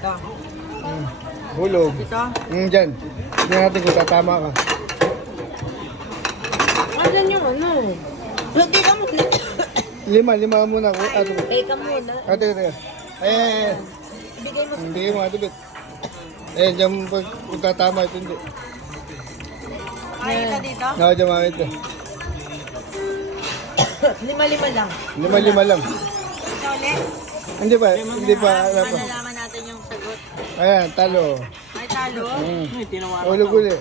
Ito. Hulog. Ito. Dyan. Tingnan natin kung tatama ka. Asan yung ano? Hindi ka muna. Lima muna. Ato. Ka muna. Ate. Eh. Ibigay mo. Bigay mo, Ate Bet. Eh, dyan kung tatama ito hindi. Kaya ka dito? No, dyan mga ito. Lima-lima lang. Lima lang. Ito ulit. Hindi pa. Wala pa. Malalaman natin yung sagot. Ayan, talo. May talo. Hulog uli.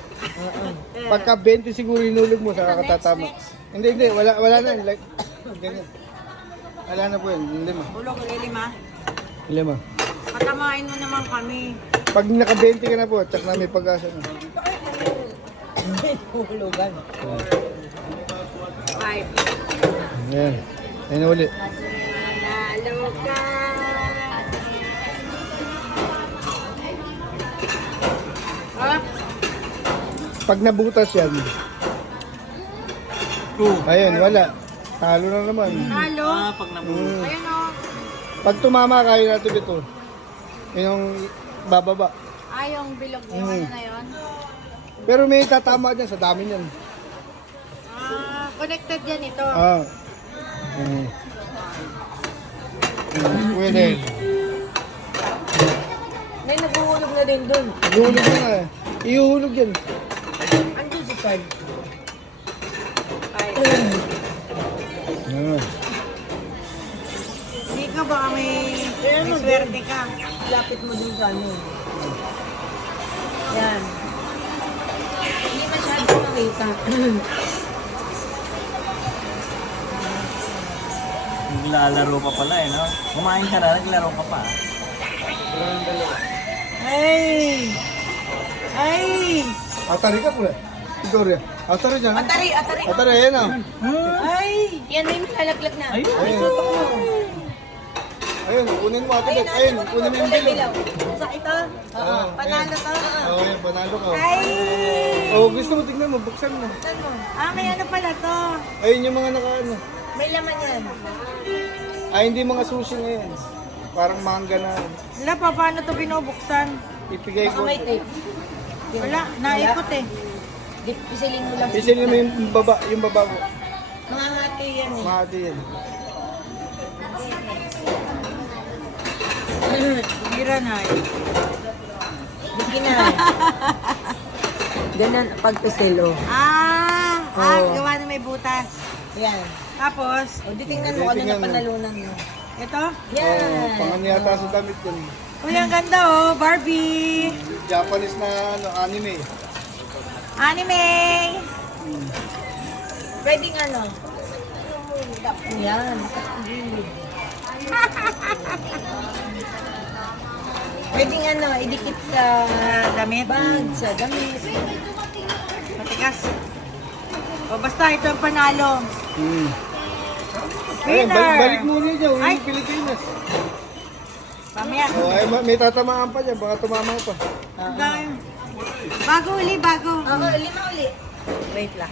Pagka 20 siguro hinulog mo, saka katatama. Hindi. Wala na. Like, ganyan. Wala na po yun. Yung lima. Hulog ulit lima. Lima. Patamain mo naman kami. Pag naka 20 ka na po, tsak na may pag-asa na. Hulugan. 5. Ayan. Ayan na uli. Nanalo ka. Ah, Pag nabutas yan, ayun, wala. Talo na naman. talo. Pag nabuo. Ayun o. Pag tumama kayo natin ito, yun yung bababa. Yung bilog yung ano na yun. Pero may tatama dyan, sa dami niyan. Connected yan ito. Pwede. May naguhulog na din dun. Ihulog mo na. Ihulog yan. Andiyan si Card. Hindi ka baka may swerte ka. Lapit mo dun sa ano. Yan. Hindi masyado makita. Naglalaro pa pala eh, no? Kumain ka na, naglaro ka pa. Ay! Ay! Atari ka pula. Victoria. Atari dyan. Atari! Atari! Atari, ayan o. Ay! Yan na yung lalaglag na. Ayun. Ayun, kunin mo ate. Ayun, kunin mo yung bilog. Sa ito? Oo. Panalo to? Oo, yan, panalo ka. Ay! Oh, gusto mo, tignan mo, buksan mo. Saan mo? May ano pala to? Ayun yung mga nakaano. May laman yan. Ay, hindi mga sushi na yan. Parang manga na. Wala pa, paano to binubuksan? Ipigay ko. tape. Wala, naikot eh. Pisilin mo lang. Pisilin mo yung baba mo. Mga hati yan eh. Mahati yan. Gira na eh. Bigyan na. Ganun pagpisilo. Gawa na may butas. Yan. Tapos, O, di tingnan mo ano na panalunan mo. ito. Oh, pangan yata sa damit yun. Uy, ang ganda oh, Barbie. Japanese na anime. Anime. Pwedeng ano? Yan. Pwedeng ano, idikit sa Damit. bag, sa damit. Matigas. O basta ito ang panalo. Ayun, Winner. balik mo niya dyan, Ay. yung Pilipinas. Pamaya. Oh, ay, may tatamaan pa dyan, baka tumama pa. Ang dami. Bago uli, bago. Ako, 5 uli. Wait lang.